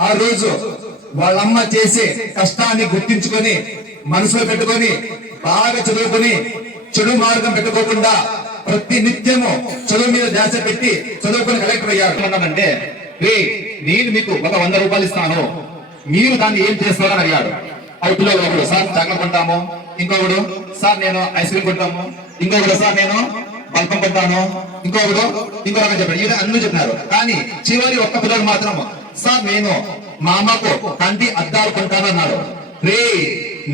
ఆ రోజు వాళ్ళమ్మ చేసే కష్టాన్ని గుర్తించుకొని మనసులో పెట్టుకొని బాగా చదువుకొని చెడు మార్గం పెట్టుకోకుండా ప్రతి నిత్యము చదువు మీద ధ్యాస పెట్టి చదువుకొని కలెక్టర్ అయ్యాడు అంటే రే నేను మీకు ఒక వంద రూపాయలు ఇస్తాను. మీరు దాన్ని ఏం చేస్తారని అడిగాడు. అవుట్లో ఒకడు సార్ చాక్లెట్ కొంటాము. ఇంకొకడు సార్ నేను ఐస్ క్రీమ్ కొంటాము. ఇంకొకడు సార్ నేను బల్పం కొంటాను. ఇంకొకడు ఇంకో రకం చెప్పాడు. ఇలా అన్ని చెప్పినారు. కానీ చివరి ఒక్క పిల్లలు మాత్రం సార్ నేను మా అమ్మకు కంటి అద్దాలు కొంటానన్నాడు. రే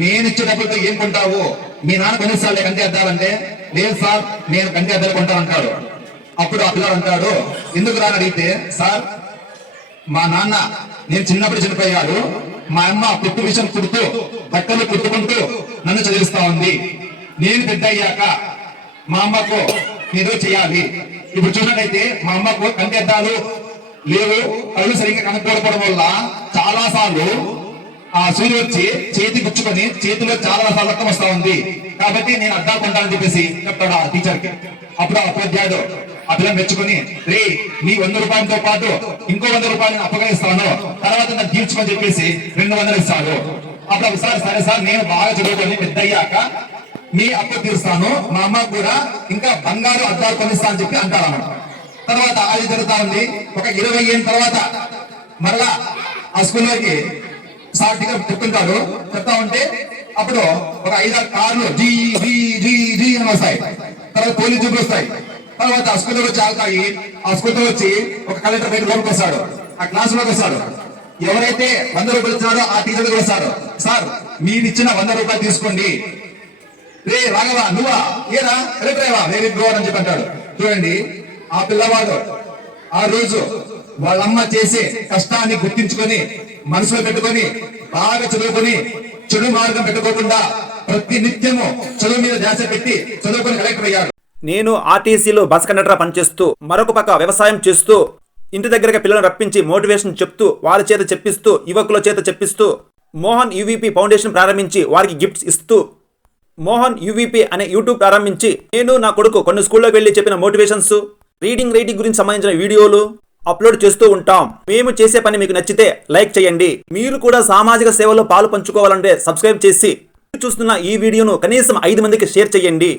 నేను ఇచ్చే డబ్బులతో ఏం కొంటావు? మీ నాన్న కొనిస్తాలే కంటి అద్దాలంటే? లేదు సార్ నేను కంటి అద్దాలు కొంటానంటాడు. అప్పుడు ఆ పిల్లడు అంటాడు ఎందుకు రాని అడిగితే సార్ మా నాన్న నేను చిన్నప్పుడు చనిపోయాడు. మా అమ్మ పుట్టు విషయం కుడుతూ బట్టలు కుట్టుకుంటూ నన్ను చదివిస్తా ఉంది. నేను పెద్ద అయ్యాక మా అమ్మకు ఏదో చేయాలి. ఇప్పుడు చూసినట్టయితే మా అమ్మకు కంటి అద్దాలు లేవు. కళ్ళు సరిగ్గా కనపడపడం వల్ల చాలా సార్లు ఆ సూర్యుడు వచ్చి చేతి గుచ్చుకొని చేతిలో చాలా సార్లు రక్తం వస్తా ఉంది. కాబట్టి నేను అద్దాలు కొంటానని చెప్పేసి చెప్తాడు ఆ టీచర్కి. అప్పుడు ఆ ఉపాధ్యాయుడు ఆ పిల్లలు మెచ్చుకొని రే నీ వంద రూపాయలతో పాటు ఇంకో వంద రూపాయలు అప్పగిస్తాను. తర్వాత నాకు తీర్చుకొని చెప్పేసి రెండు వందలు ఇస్తాడు. అప్పుడు ఒకసారి సరే సార్ నేను బాగా చదువుకొని పెద్ద అయ్యాక మీ అప్పు తీరుస్తాను. మా అమ్మ కూడా ఇంకా బంగారు అద్దాలు కొనిస్తా అని చెప్పి అంటాడు అన్నమాట తర్వాత అది జరుగుతా ఉంది. ఒక ఇరవై ఏళ్ళ తర్వాత మరలా ఆ స్కూల్లోకి సార్ టీచర్ చెప్తుంటాడు. చెప్తా ఉంటే అప్పుడు ఒక ఐదారు కార్లు జీ జీ జీ జీ అని వస్తాయి. తర్వాత పోలీస్ జీపులు వస్తాయి. తర్వాత ఆ స్కూల్లో వచ్చి ఆగుతాయి ఆ స్కూల్లో వచ్చి ఒక కలెక్టర్ బయట లోపలికి వస్తాడు. ఆ క్లాస్లోకి వస్తాడు. ఎవరైతే వంద రూపాయలు ఇచ్చినారో ఆ టీచర్ దగ్గర వస్తాడు. సార్ మీరు ఇచ్చిన వంద రూపాయలు తీసుకోండి. రే రాఘవా నువ్వా? ఏరా? రేపు వెరీ గుడ్ అని చెప్పి అంటాడు. చూడండి ఆ పిల్లవాడు ఆ రోజు వాళ్ళమ్మ చేసే కష్టాన్ని గుర్తించుకొని మనసులో పెట్టుకొని బాగా చదువుకొని చెడు మార్గం పెట్టుకోకుండా ప్రతి నిత్యము చదువు మీద ధ్యాస పెట్టి చదువుకొని కలెక్టర్ అయ్యాడు నేను ఆర్టీసీలో బస్ కండక్టర్ పనిచేస్తూ మరొక పక్క వ్యవసాయం చేస్తూ ఇంటి దగ్గరకి పిల్లలను రప్పించి మోటివేషన్ చెప్తూ వారి చేత చెప్పిస్తూ యువకుల చేత చెప్పిస్తూ మోహన్ యూవీపీ ఫౌండేషన్ ప్రారంభించి వారికి గిఫ్ట్స్ ఇస్తూ మోహన్ యూవీపీ అనే యూట్యూబ్ ప్రారంభించి నేను నా కొడుకు కొన్ని స్కూల్లో వెళ్ళి చెప్పిన మోటివేషన్స్ రీడింగ్ రైటింగ్ గురించి సంబంధించిన వీడియోలు అప్లోడ్ చేస్తూ ఉంటాం. మేము చేసే పని మీకు నచ్చితే లైక్ చేయండి. మీరు కూడా సామాజిక సేవలో పాలు పంచుకోవాలంటే సబ్స్క్రైబ్ చేసి చూస్తున్న ఈ వీడియోను కనీసం ఐదు మందికి షేర్ చేయండి.